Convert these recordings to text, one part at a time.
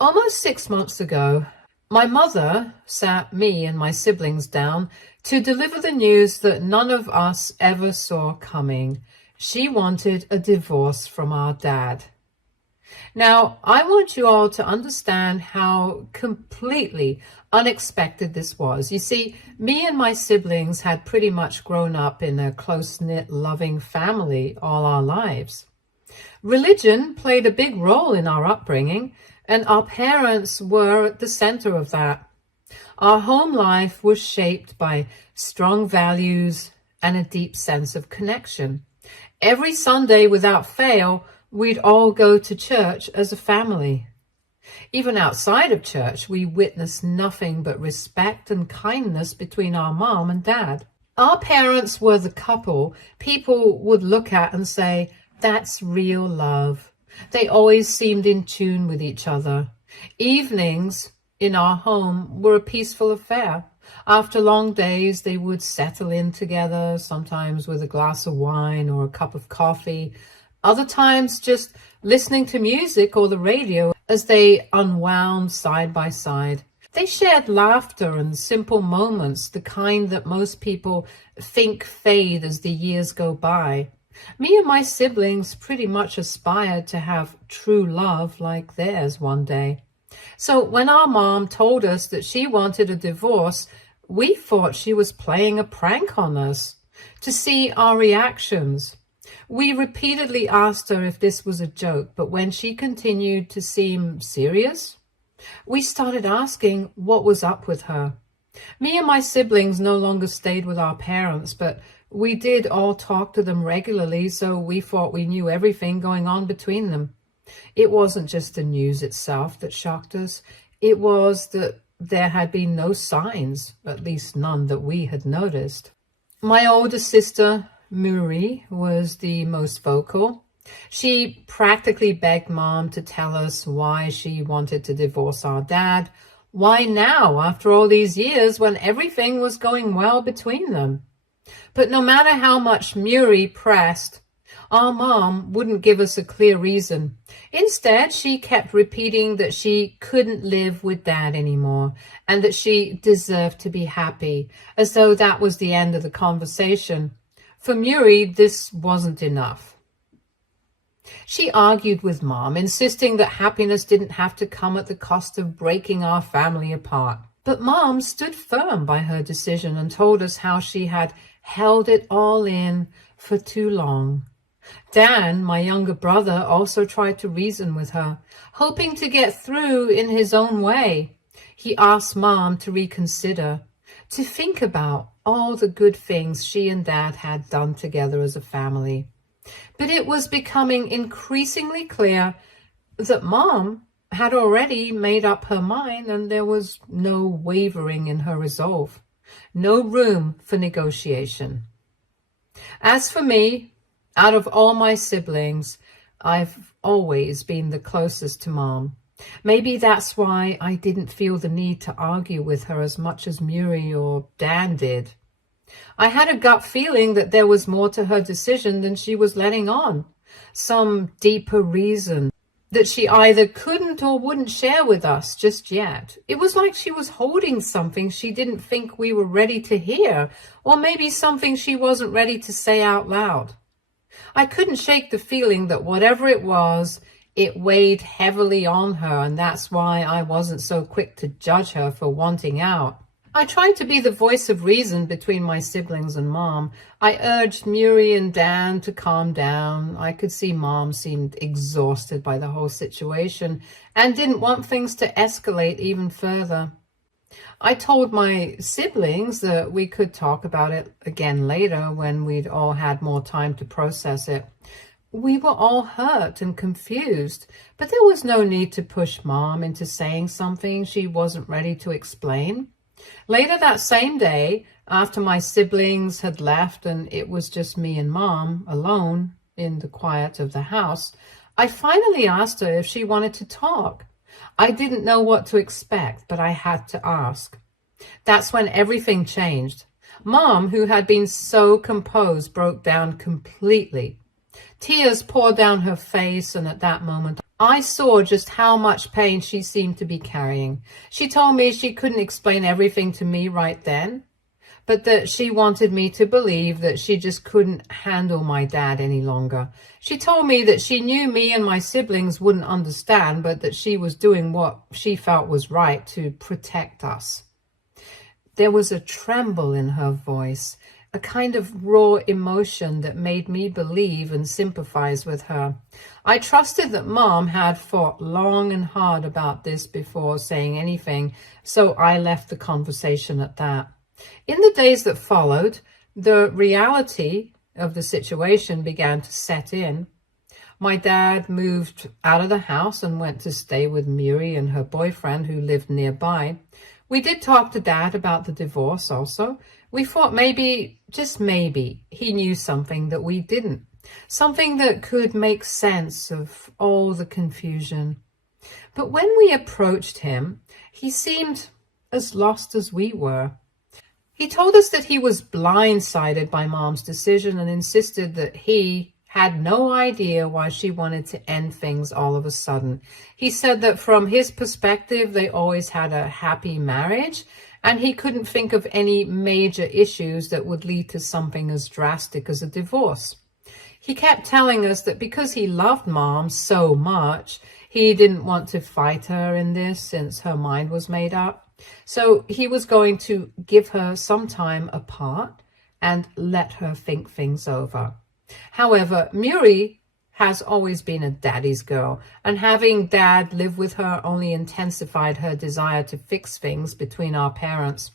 Almost 6 months ago, my mother sat me and my siblings down to deliver the news that none of us ever saw coming. She wanted a divorce from our dad. Now, I want you all to understand how completely unexpected this was. You see, me and my siblings had pretty much grown up in a close-knit, loving family all our lives. Religion played a big role in our upbringing, and our parents were at the center of that. Our home life was shaped by strong values and a deep sense of connection. Every Sunday, without fail, we'd all go to church as a family. Even outside of church, we witnessed nothing but respect and kindness between our mom and dad. Our parents were the couple people would look at and say, "That's real love." They always seemed in tune with each other. Evenings in our home were a peaceful affair. After long days, they would settle in together, sometimes with a glass of wine or a cup of coffee. Other times just listening to music or the radio as they unwound side by side. They shared laughter and simple moments, the kind that most people think fade as the years go by. Me and my siblings pretty much aspired to have true love like theirs one day. So when our mom told us that she wanted a divorce, we thought she was playing a prank on us to see our reactions. We repeatedly asked her if this was a joke, but when she continued to seem serious, we started asking what was up with her. Me and my siblings no longer stayed with our parents, but we did all talk to them regularly, so we thought we knew everything going on between them. It wasn't just the news itself that shocked us. It was that there had been no signs, at least none that we had noticed. My older sister, Muri, was the most vocal. She practically begged Mom to tell us why she wanted to divorce our dad. Why now, after all these years, when everything was going well between them? But no matter how much Muri pressed, our mom wouldn't give us a clear reason. Instead, she kept repeating that she couldn't live with dad anymore and that she deserved to be happy, as though that was the end of the conversation. For Muri, this wasn't enough. She argued with Mom, insisting that happiness didn't have to come at the cost of breaking our family apart. But Mom stood firm by her decision and told us how she had held it all in for too long. Dan, my younger brother, also tried to reason with her, hoping to get through in his own way. He asked Mom to reconsider, to think about all the good things she and Dad had done together as a family. But it was becoming increasingly clear that Mom had already made up her mind, and there was no wavering in her resolve, no room for negotiation. As for me, out of all my siblings, I've always been the closest to Mom. Maybe that's why I didn't feel the need to argue with her as much as Muri or Dan did. I had a gut feeling that there was more to her decision than she was letting on, some deeper reason that she either couldn't or wouldn't share with us just yet. It was like she was holding something she didn't think we were ready to hear, or maybe something she wasn't ready to say out loud. I couldn't shake the feeling that whatever it was, it weighed heavily on her, and that's why I wasn't so quick to judge her for wanting out. I tried to be the voice of reason between my siblings and Mom. I urged Muri and Dan to calm down. I could see Mom seemed exhausted by the whole situation and didn't want things to escalate even further. I told my siblings that we could talk about it again later when we'd all had more time to process it. We were all hurt and confused, but there was no need to push Mom into saying something she wasn't ready to explain. Later that same day, after my siblings had left and it was just me and Mom alone in the quiet of the house, I finally asked her if she wanted to talk. I didn't know what to expect, but I had to ask. That's when everything changed. Mom, who had been so composed, broke down completely. Tears poured down her face, and at that moment, I saw just how much pain she seemed to be carrying. She told me she couldn't explain everything to me right then, but that she wanted me to believe that she just couldn't handle my dad any longer. She told me that she knew me and my siblings wouldn't understand, but that she was doing what she felt was right to protect us. There was a tremble in her voice, a kind of raw emotion that made me believe and sympathize with her. I trusted that Mom had thought long and hard about this before saying anything, so I left the conversation at that. In the days that followed, the reality of the situation began to set in. My dad moved out of the house and went to stay with Miri and her boyfriend who lived nearby. We did talk to Dad about the divorce also. We thought maybe, just maybe, he knew something that we didn't. Something that could make sense of all the confusion. But when we approached him, he seemed as lost as we were. He told us that he was blindsided by Mom's decision and insisted that he had no idea why she wanted to end things all of a sudden. He said that from his perspective, they always had a happy marriage, and he couldn't think of any major issues that would lead to something as drastic as a divorce. He kept telling us that because he loved Mom so much, he didn't want to fight her in this since her mind was made up. So he was going to give her some time apart and let her think things over. However, Miri has always been a daddy's girl, and having Dad live with her only intensified her desire to fix things between our parents.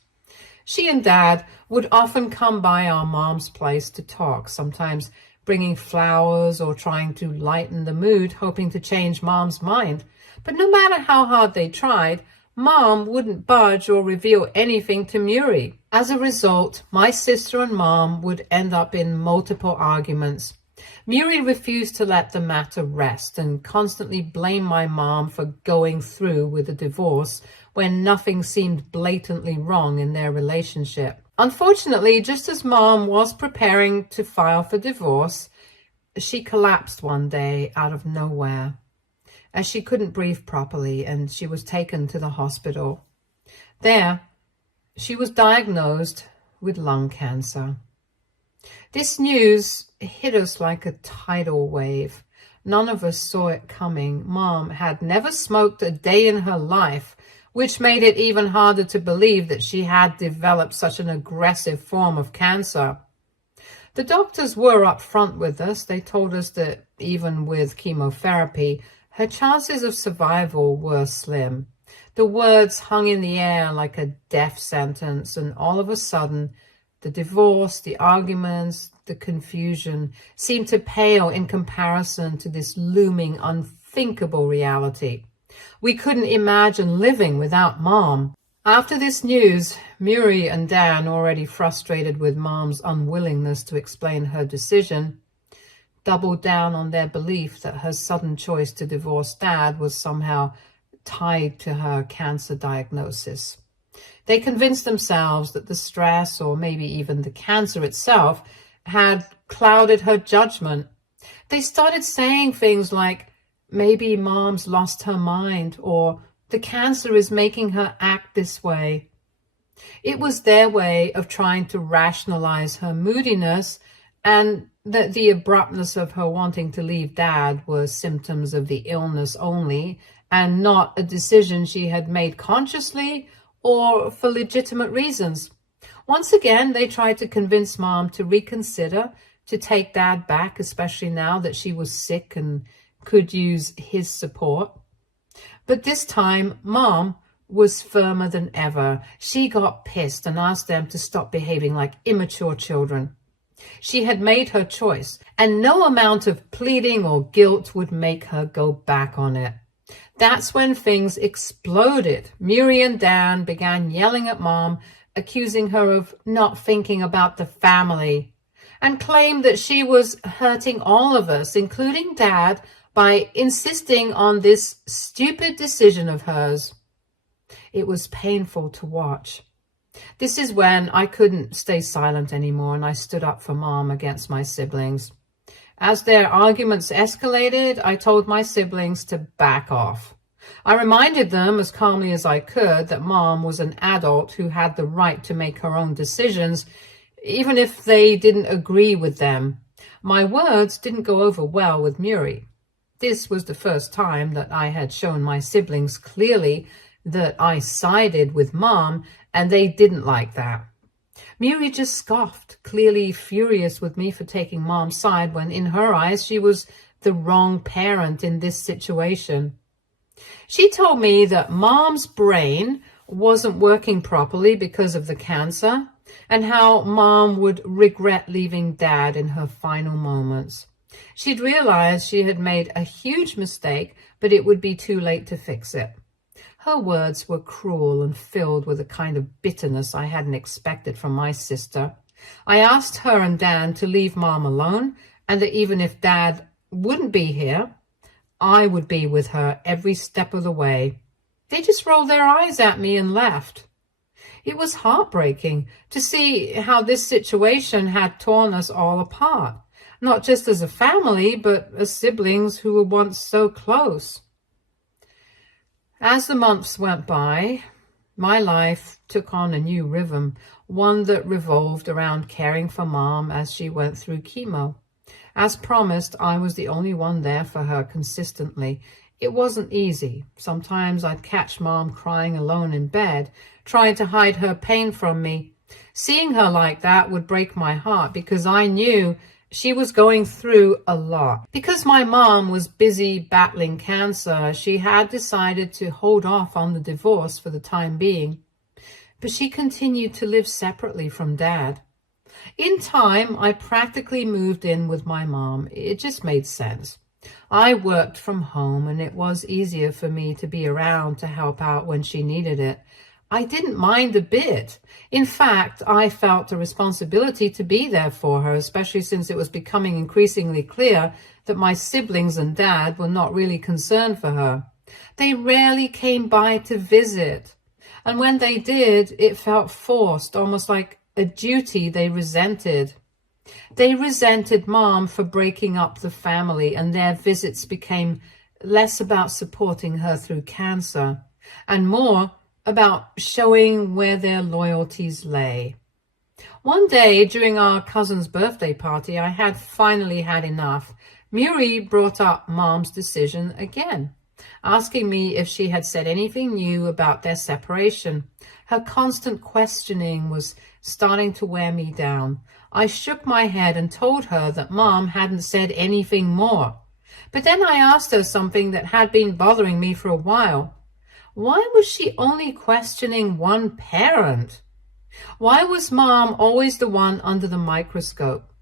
She and Dad would often come by our Mom's place to talk, sometimes bringing flowers or trying to lighten the mood, hoping to change Mom's mind. But no matter how hard they tried, Mom wouldn't budge or reveal anything to Miri. As a result, my sister and Mom would end up in multiple arguments. Miri refused to let the matter rest and constantly blamed my mom for going through with the divorce when nothing seemed blatantly wrong in their relationship. Unfortunately, just as Mom was preparing to file for divorce, she collapsed one day out of nowhere, as she couldn't breathe properly, and she was taken to the hospital. There, she was diagnosed with lung cancer. This news hit us like a tidal wave. None of us saw it coming. Mom had never smoked a day in her life, which made it even harder to believe that she had developed such an aggressive form of cancer. The doctors were upfront with us. They told us that even with chemotherapy, her chances of survival were slim. The words hung in the air like a death sentence, and all of a sudden, the divorce, the arguments, the confusion seemed to pale in comparison to this looming, unthinkable reality. We couldn't imagine living without Mom. After this news, Miri and Dan, already frustrated with Mom's unwillingness to explain her decision, doubled down on their belief that her sudden choice to divorce Dad was somehow tied to her cancer diagnosis. They convinced themselves that the stress, or maybe even the cancer itself, had clouded her judgment. They started saying things like, maybe Mom's lost her mind, or the cancer is making her act this way. It was their way of trying to rationalize her moodiness, and that the abruptness of her wanting to leave Dad was symptoms of the illness only, and not a decision she had made consciously or for legitimate reasons. Once again, they tried to convince Mom to reconsider, to take Dad back, especially now that she was sick and could use his support. But this time, Mom was firmer than ever. She got pissed and asked them to stop behaving like immature children. She had made her choice, and no amount of pleading or guilt would make her go back on it. That's when things exploded. Miri and Dan began yelling at Mom, accusing her of not thinking about the family, and claimed that she was hurting all of us, including Dad, by insisting on this stupid decision of hers. It was painful to watch. This is when I couldn't stay silent anymore, and I stood up for Mom against my siblings. As their arguments escalated, I told my siblings to back off. I reminded them as calmly as I could that Mom was an adult who had the right to make her own decisions, even if they didn't agree with them. My words didn't go over well with Muri. This was the first time that I had shown my siblings clearly that I sided with Mom, and they didn't like that. Muri just scoffed, clearly furious with me for taking Mom's side when in her eyes she was the wrong parent in this situation. She told me that Mom's brain wasn't working properly because of the cancer, and how Mom would regret leaving Dad in her final moments. She'd realized she had made a huge mistake, but it would be too late to fix it. Her words were cruel and filled with a kind of bitterness I hadn't expected from my sister. I asked her and Dan to leave Mom alone, and that even if Dad wouldn't be here, I would be with her every step of the way. They just rolled their eyes at me and left. It was heartbreaking to see how this situation had torn us all apart, not just as a family, but as siblings who were once so close. As the months went by, my life took on a new rhythm, one that revolved around caring for Mom as she went through chemo. As promised, I was the only one there for her consistently. It wasn't easy. Sometimes I'd catch Mom crying alone in bed, trying to hide her pain from me. Seeing her like that would break my heart because I knew she was going through a lot. Because my mom was busy battling cancer, she had decided to hold off on the divorce for the time being. But she continued to live separately from Dad. In time, I practically moved in with my mom. It just made sense. I worked from home, and it was easier for me to be around to help out when she needed it. I didn't mind a bit. In fact, I felt a responsibility to be there for her, especially since it was becoming increasingly clear that my siblings and Dad were not really concerned for her. They rarely came by to visit, and when they did, it felt forced, almost like a duty they resented. They resented Mom for breaking up the family, and their visits became less about supporting her through cancer and more about showing where their loyalties lay. One day during our cousin's birthday party, I had finally had enough. Muri brought up Mom's decision again, asking me if she had said anything new about their separation. Her constant questioning was starting to wear me down. I shook my head and told her that Mom hadn't said anything more. But then I asked her something that had been bothering me for a while. Why was she only questioning one parent? Why was Mom always the one under the microscope?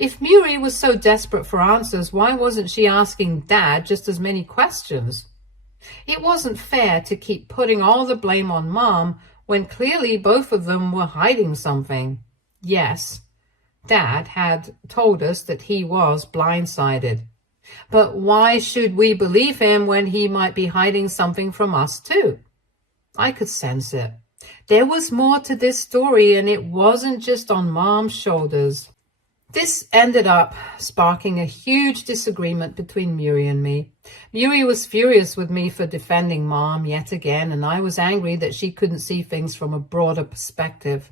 If Muri was so desperate for answers, why wasn't she asking Dad just as many questions? It wasn't fair to keep putting all the blame on Mom when clearly both of them were hiding something. Yes, Dad had told us that he was blindsided. But why should we believe him when he might be hiding something from us too? I could sense it. There was more to this story, and it wasn't just on Mom's shoulders. This ended up sparking a huge disagreement between Muri and me. Muri was furious with me for defending Mom yet again, and I was angry that she couldn't see things from a broader perspective.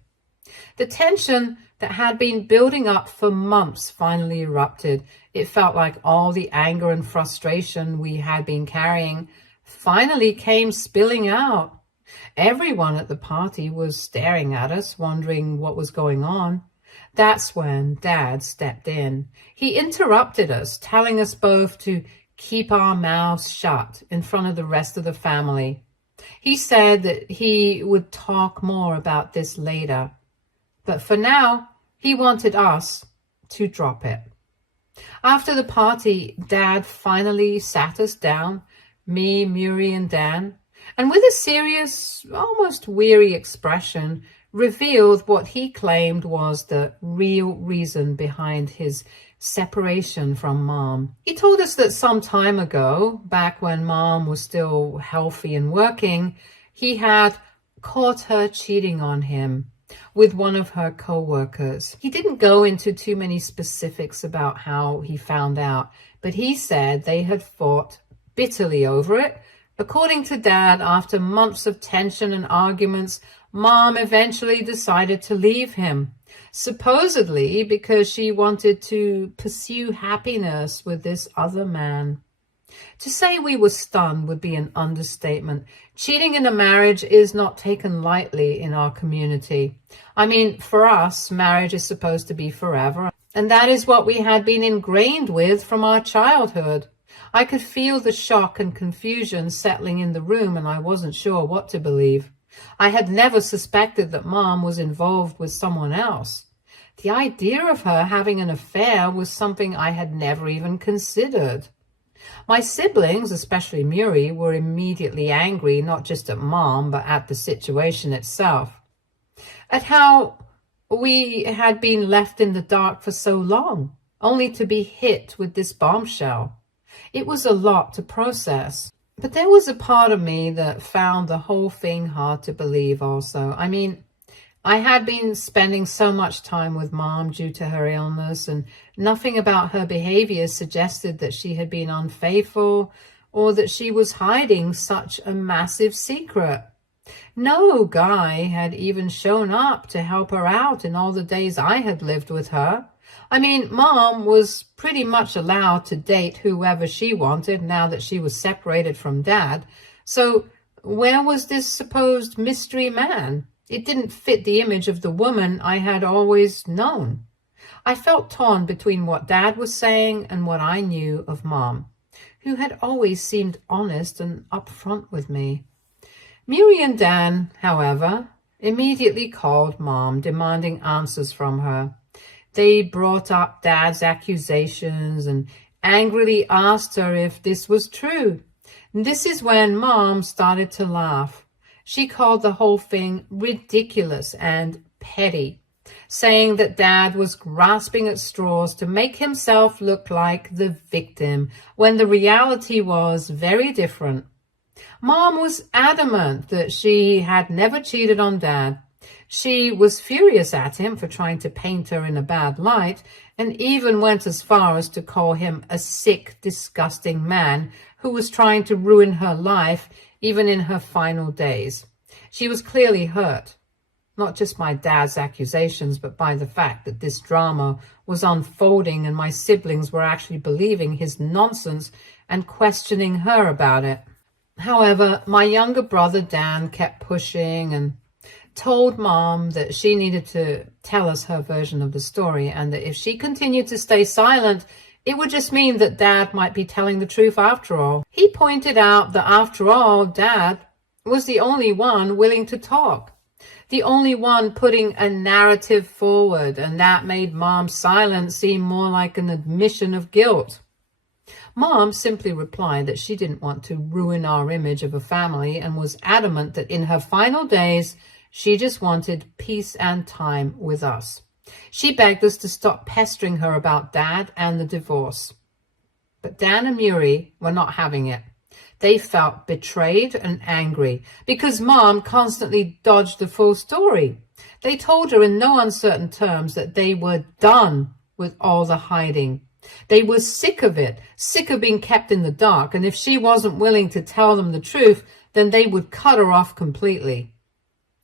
The tension that had been building up for months finally erupted. It felt like all the anger and frustration we had been carrying finally came spilling out. Everyone at the party was staring at us, wondering what was going on. That's when Dad stepped in. He interrupted us, telling us both to keep our mouths shut in front of the rest of the family. He said that he would talk more about this later. But for now, he wanted us to drop it. After the party, Dad finally sat us down, me, Muri, and Dan, and with a serious, almost weary expression, revealed what he claimed was the real reason behind his separation from Mom. He told us that some time ago, back when Mom was still healthy and working, he had caught her cheating on him. with one of her co-workers. He didn't go into too many specifics about how he found out, but he said they had fought bitterly over it. According to Dad, after months of tension and arguments, Mom eventually decided to leave him, supposedly because she wanted to pursue happiness with this other man. To say we were stunned would be an understatement. Cheating in a marriage is not taken lightly in our community. I mean, for us, marriage is supposed to be forever, and that is what we had been ingrained with from our childhood. I could feel the shock and confusion settling in the room, and I wasn't sure what to believe. I had never suspected that Mom was involved with someone else. The idea of her having an affair was something I had never even considered. My siblings, especially Muri, were immediately angry, not just at Mom, but at the situation itself. At how we had been left in the dark for so long, only to be hit with this bombshell. It was a lot to process. But there was a part of me that found the whole thing hard to believe also. I mean, I had been spending so much time with Mom due to her illness, and nothing about her behavior suggested that she had been unfaithful or that she was hiding such a massive secret. No guy had even shown up to help her out in all the days I had lived with her. I mean, Mom was pretty much allowed to date whoever she wanted now that she was separated from Dad. So where was this supposed mystery man? It didn't fit the image of the woman I had always known. I felt torn between what Dad was saying and what I knew of Mom, who had always seemed honest and upfront with me. Muri and Dan, however, immediately called Mom, demanding answers from her. They brought up Dad's accusations and angrily asked her if this was true. This is when Mom started to laugh. She called the whole thing ridiculous and petty, saying that Dad was grasping at straws to make himself look like the victim, when the reality was very different. Mom was adamant that she had never cheated on Dad. She was furious at him for trying to paint her in a bad light, and even went as far as to call him a sick, disgusting man who was trying to ruin her life even in her final days. She was clearly hurt, not just by Dad's accusations, but by the fact that this drama was unfolding and my siblings were actually believing his nonsense and questioning her about it. However, my younger brother Dan kept pushing and told Mom that she needed to tell us her version of the story, and that if she continued to stay silent, it would just mean that Dad might be telling the truth after all. He pointed out that after all, Dad was the only one willing to talk, the only one putting a narrative forward, and that made Mom's silence seem more like an admission of guilt. Mom simply replied that she didn't want to ruin our image of a family and was adamant that in her final days, she just wanted peace and time with us. She begged us to stop pestering her about Dad and the divorce. But Dan and Muri were not having it. They felt betrayed and angry because Mom constantly dodged the full story. They told her in no uncertain terms that they were done with all the hiding. They were sick of it, sick of being kept in the dark, and if she wasn't willing to tell them the truth, then they would cut her off completely.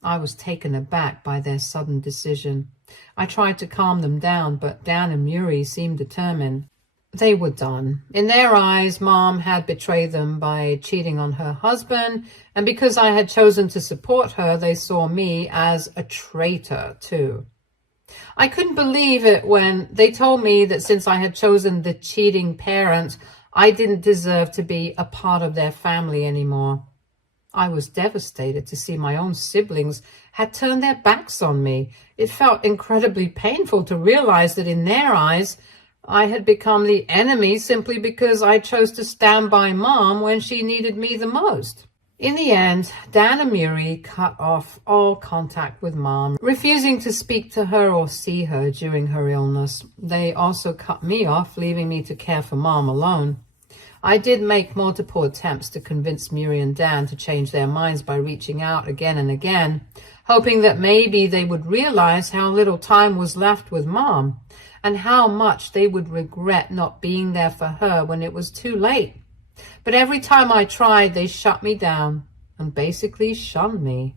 I was taken aback by their sudden decision. I tried to calm them down, but Dan and Muri seemed determined. They were done. In their eyes, Mom had betrayed them by cheating on her husband, and because I had chosen to support her, they saw me as a traitor too. I couldn't believe it when they told me that since I had chosen the cheating parent, I didn't deserve to be a part of their family anymore. I was devastated to see my own siblings had turned their backs on me. It felt incredibly painful to realize that in their eyes, I had become the enemy simply because I chose to stand by Mom when she needed me the most. In the end, Dan and Muri cut off all contact with Mom, refusing to speak to her or see her during her illness. They also cut me off, leaving me to care for Mom alone. I did make multiple attempts to convince Miri and Dan to change their minds by reaching out again and again, hoping that maybe they would realize how little time was left with Mom and how much they would regret not being there for her when it was too late. But every time I tried, they shut me down and basically shunned me.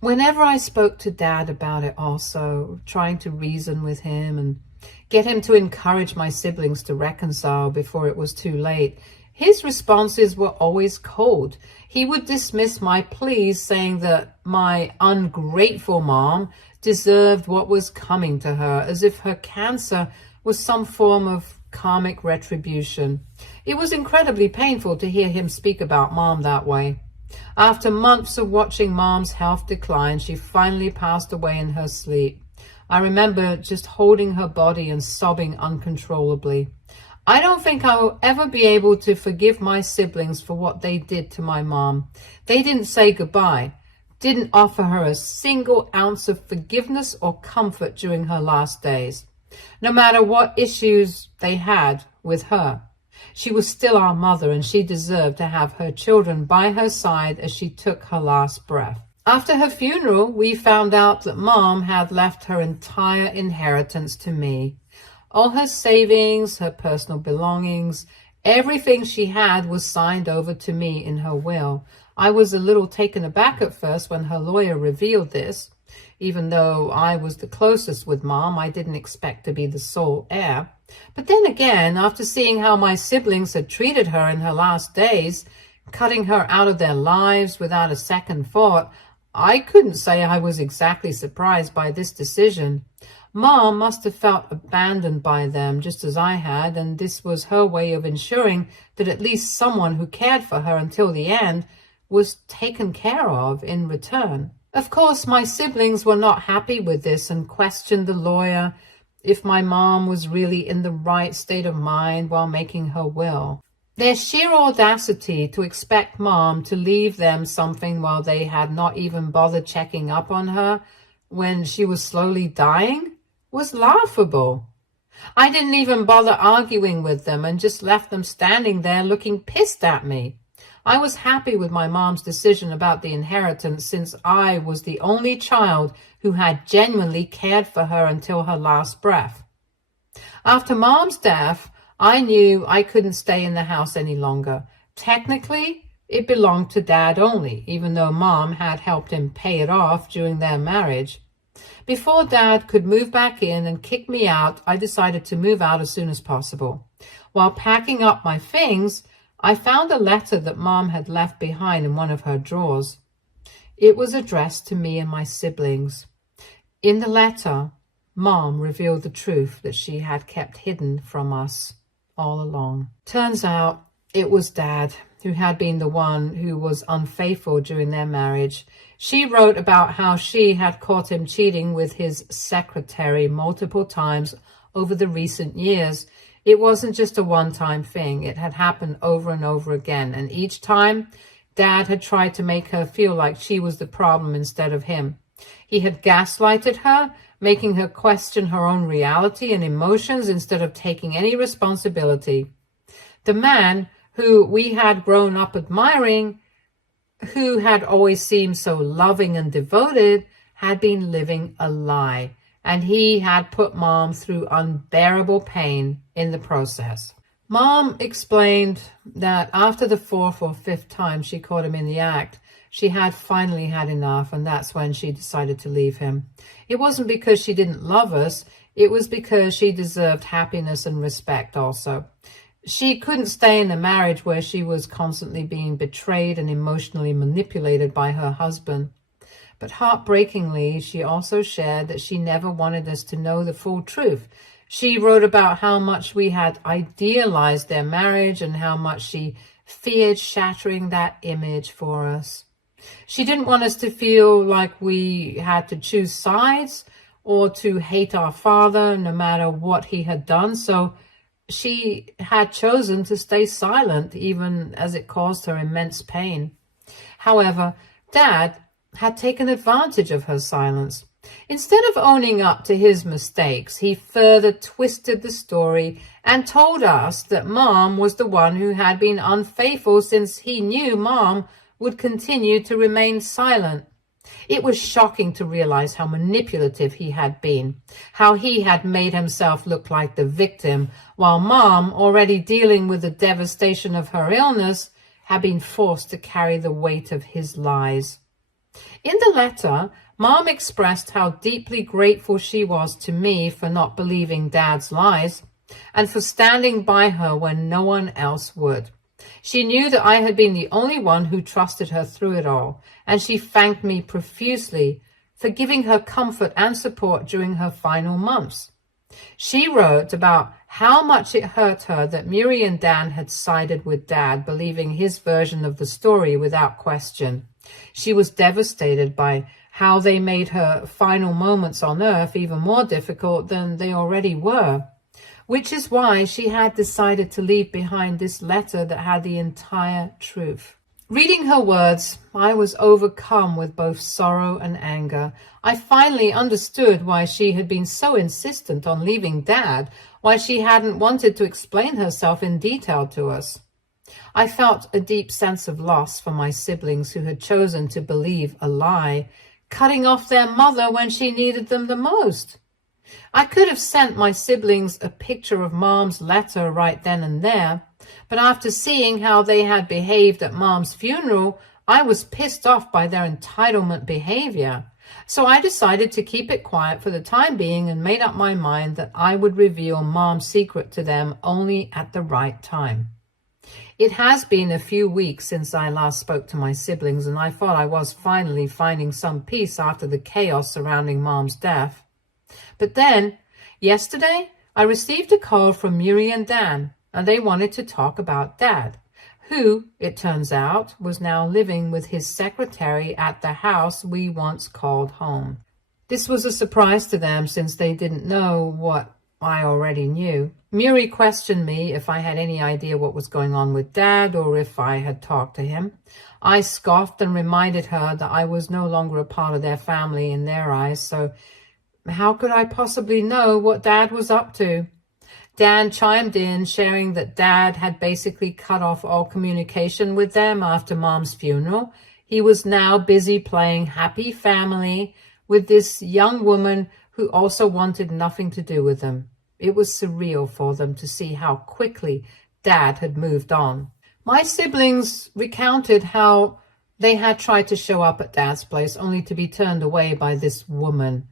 Whenever I spoke to Dad about it also, trying to reason with him and get him to encourage my siblings to reconcile before it was too late, his responses were always cold. He would dismiss my pleas, saying that my ungrateful mom deserved what was coming to her, as if her cancer was some form of karmic retribution. It was incredibly painful to hear him speak about Mom that way. After months of watching Mom's health decline, she finally passed away in her sleep. I remember just holding her body and sobbing uncontrollably. I don't think I will ever be able to forgive my siblings for what they did to my mom. They didn't say goodbye, didn't offer her a single ounce of forgiveness or comfort during her last days. No matter what issues they had with her, she was still our mother, and she deserved to have her children by her side as she took her last breath. After her funeral, we found out that Mom had left her entire inheritance to me. All her savings, her personal belongings, everything she had was signed over to me in her will. I was a little taken aback at first when her lawyer revealed this. Even though I was the closest with Mom, I didn't expect to be the sole heir. But then again, after seeing how my siblings had treated her in her last days, cutting her out of their lives without a second thought, I couldn't say I was exactly surprised by this decision. Mom must have felt abandoned by them just as I had, and this was her way of ensuring that at least someone who cared for her until the end was taken care of in return. Of course, my siblings were not happy with this and questioned the lawyer if my mom was really in the right state of mind while making her will. Their sheer audacity to expect Mom to leave them something while they had not even bothered checking up on her when she was slowly dying was laughable. I didn't even bother arguing with them and just left them standing there looking pissed at me. I was happy with my mom's decision about the inheritance, since I was the only child who had genuinely cared for her until her last breath. After Mom's death, I knew I couldn't stay in the house any longer. Technically, it belonged to Dad only, even though Mom had helped him pay it off during their marriage. Before Dad could move back in and kick me out, I decided to move out as soon as possible. While packing up my things, I found a letter that Mom had left behind in one of her drawers. It was addressed to me and my siblings. In the letter, Mom revealed the truth that she had kept hidden from us all along. Turns out it was Dad who had been the one who was unfaithful during their marriage. She wrote about how she had caught him cheating with his secretary multiple times over the recent years. It wasn't just a one-time thing. It had happened over and over again, and each time, Dad had tried to make her feel like she was the problem instead of him. He had gaslighted her, making her question her own reality and emotions instead of taking any responsibility. The man who we had grown up admiring, who had always seemed so loving and devoted, had been living a lie. And he had put Mom through unbearable pain in the process. Mom explained that after the 4th or 5th time she caught him in the act, she had finally had enough, and that's when she decided to leave him. It wasn't because she didn't love us, it was because she deserved happiness and respect also. She couldn't stay in a marriage where she was constantly being betrayed and emotionally manipulated by her husband. But heartbreakingly, she also shared that she never wanted us to know the full truth. She wrote about how much we had idealized their marriage and how much she feared shattering that image for us. She didn't want us to feel like we had to choose sides or to hate our father no matter what he had done. So she had chosen to stay silent, even as it caused her immense pain. However, Dad had taken advantage of her silence. Instead of owning up to his mistakes, he further twisted the story and told us that Mom was the one who had been unfaithful since he knew Mom would continue to remain silent. It was shocking to realize how manipulative he had been, how he had made himself look like the victim, while Mom, already dealing with the devastation of her illness, had been forced to carry the weight of his lies. In the letter, Mom expressed how deeply grateful she was to me for not believing Dad's lies and for standing by her when no one else would. She knew that I had been the only one who trusted her through it all, and she thanked me profusely for giving her comfort and support during her final months. She wrote about how much it hurt her that Miri and Dan had sided with Dad, believing his version of the story without question. She was devastated by how they made her final moments on Earth even more difficult than they already were, which is why she had decided to leave behind this letter that had the entire truth. Reading her words, I was overcome with both sorrow and anger. I finally understood why she had been so insistent on leaving Dad, why she hadn't wanted to explain herself in detail to us. I felt a deep sense of loss for my siblings who had chosen to believe a lie, cutting off their mother when she needed them the most. I could have sent my siblings a picture of Mom's letter right then and there, but after seeing how they had behaved at Mom's funeral, I was pissed off by their entitlement behavior. So I decided to keep it quiet for the time being and made up my mind that I would reveal Mom's secret to them only at the right time. It has been a few weeks since I last spoke to my siblings, and I thought I was finally finding some peace after the chaos surrounding Mom's death. But then, yesterday, I received a call from Miri and Dan, and they wanted to talk about Dad, who, it turns out, was now living with his secretary at the house we once called home. This was a surprise to them since they didn't know what I already knew. Miri questioned me if I had any idea what was going on with Dad or if I had talked to him. I scoffed and reminded her that I was no longer a part of their family in their eyes, so how could I possibly know what Dad was up to? Dan chimed in, sharing that Dad had basically cut off all communication with them after Mom's funeral. He was now busy playing happy family with this young woman who also wanted nothing to do with them. It was surreal for them to see how quickly Dad had moved on. My siblings recounted how they had tried to show up at Dad's place only to be turned away by this woman.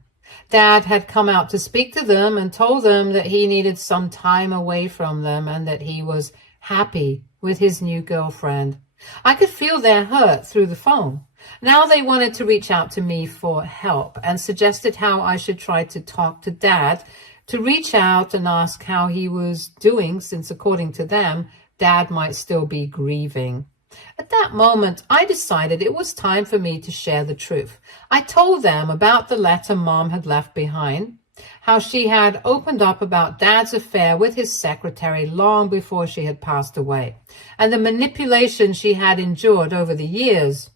Dad had come out to speak to them and told them that he needed some time away from them and that he was happy with his new girlfriend. I could feel their hurt through the phone. Now they wanted to reach out to me for help and suggested how I should try to talk to Dad, to reach out and ask how he was doing, since according to them, Dad might still be grieving. At that moment, I decided it was time for me to share the truth. I told them about the letter Mom had left behind, how she had opened up about Dad's affair with his secretary long before she had passed away, and the manipulation she had endured over the years.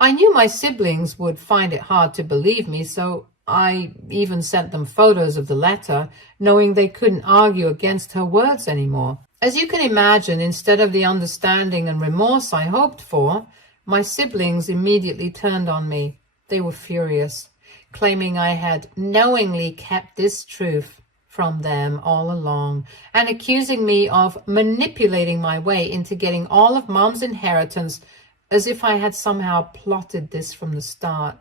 I knew my siblings would find it hard to believe me, so I even sent them photos of the letter, knowing they couldn't argue against her words anymore. As you can imagine, instead of the understanding and remorse I hoped for, my siblings immediately turned on me. They were furious, claiming I had knowingly kept this truth from them all along, and accusing me of manipulating my way into getting all of Mom's inheritance, as if I had somehow plotted this from the start.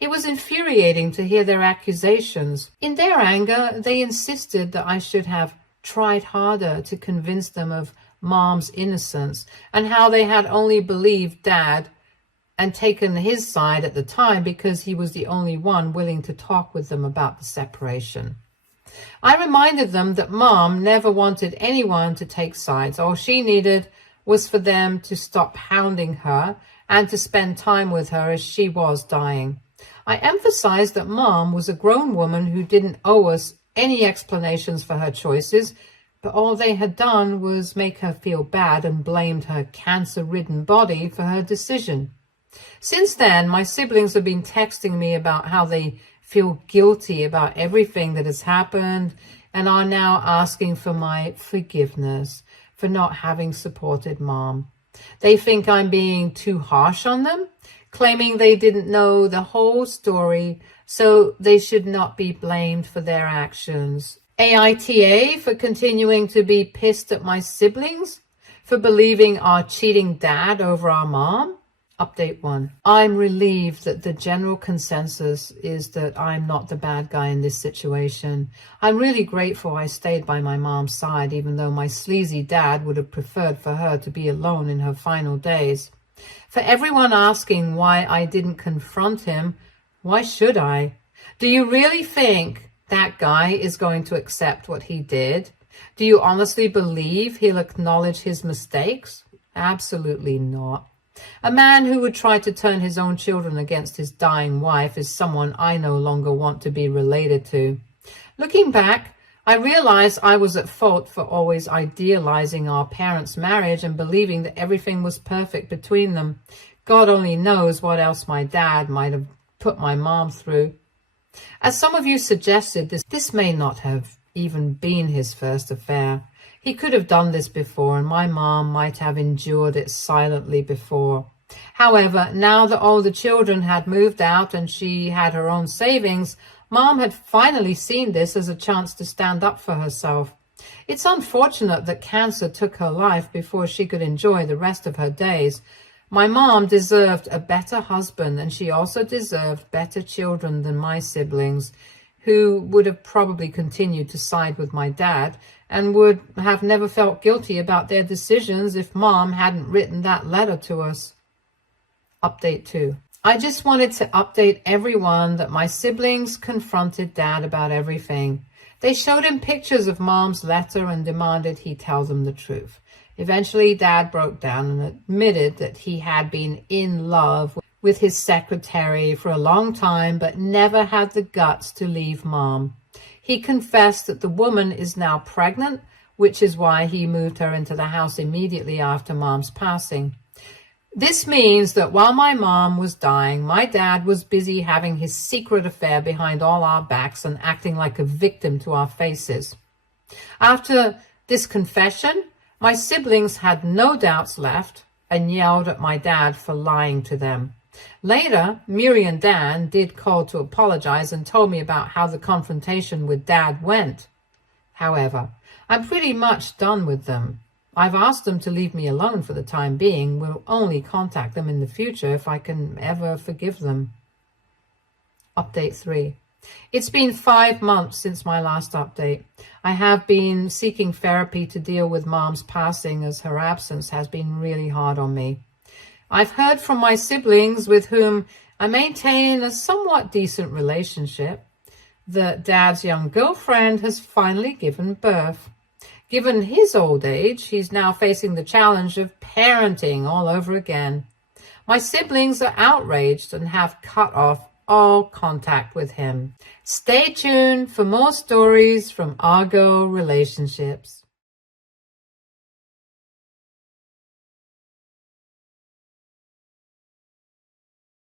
It was infuriating to hear their accusations. In their anger, they insisted that I should have tried harder to convince them of Mom's innocence and how they had only believed Dad and taken his side at the time because he was the only one willing to talk with them about the separation. I reminded them that Mom never wanted anyone to take sides. All she needed was for them to stop hounding her and to spend time with her as she was dying. I emphasized that Mom was a grown woman who didn't owe us any explanations for her choices, but all they had done was make her feel bad and blamed her cancer-ridden body for her decision. Since then, my siblings have been texting me about how they feel guilty about everything that has happened and are now asking for my forgiveness for not having supported Mom. They think I'm being too harsh on them, claiming they didn't know the whole story, so they should not be blamed for their actions. AITA for continuing to be pissed at my siblings for believing our cheating dad over our mom. Update 1. I'm relieved that the general consensus is that I'm not the bad guy in this situation. I'm really grateful I stayed by my mom's side, even though my sleazy dad would have preferred for her to be alone in her final days. For everyone asking why I didn't confront him, why should I? Do you really think that guy is going to accept what he did? Do you honestly believe he'll acknowledge his mistakes? Absolutely not. A man who would try to turn his own children against his dying wife is someone I no longer want to be related to. Looking back, I realize I was at fault for always idealizing our parents' marriage and believing that everything was perfect between them. God only knows what else my dad might have put my mom through. As some of you suggested, this may not have even been his first affair. He could have done this before, and my mom might have endured it silently before. However, now that all the children had moved out and she had her own savings, Mom had finally seen this as a chance to stand up for herself. It's unfortunate that cancer took her life before she could enjoy the rest of her days. My mom deserved a better husband, and she also deserved better children than my siblings, who would have probably continued to side with my dad and would have never felt guilty about their decisions if Mom hadn't written that letter to us. Update 2. I just wanted to update everyone that my siblings confronted Dad about everything. They showed him pictures of Mom's letter and demanded he tell them the truth. Eventually, Dad broke down and admitted that he had been in love with his secretary for a long time, but never had the guts to leave Mom. He confessed that the woman is now pregnant, which is why he moved her into the house immediately after Mom's passing. This means that while my mom was dying, my dad was busy having his secret affair behind all our backs and acting like a victim to our faces. After this confession, my siblings had no doubts left and yelled at my dad for lying to them. Later, Miri and Dan did call to apologize and told me about how the confrontation with Dad went. However, I'm pretty much done with them. I've asked them to leave me alone for the time being. Will only contact them in the future if I can ever forgive them. Update 3. It's been 5 months since my last update. I have been seeking therapy to deal with Mom's passing, as her absence has been really hard on me. I've heard from my siblings, with whom I maintain a somewhat decent relationship, that Dad's young girlfriend has finally given birth. Given his old age, he's now facing the challenge of parenting all over again. My siblings are outraged and have cut off all contact with him. Stay tuned for more stories from Argo Relationships.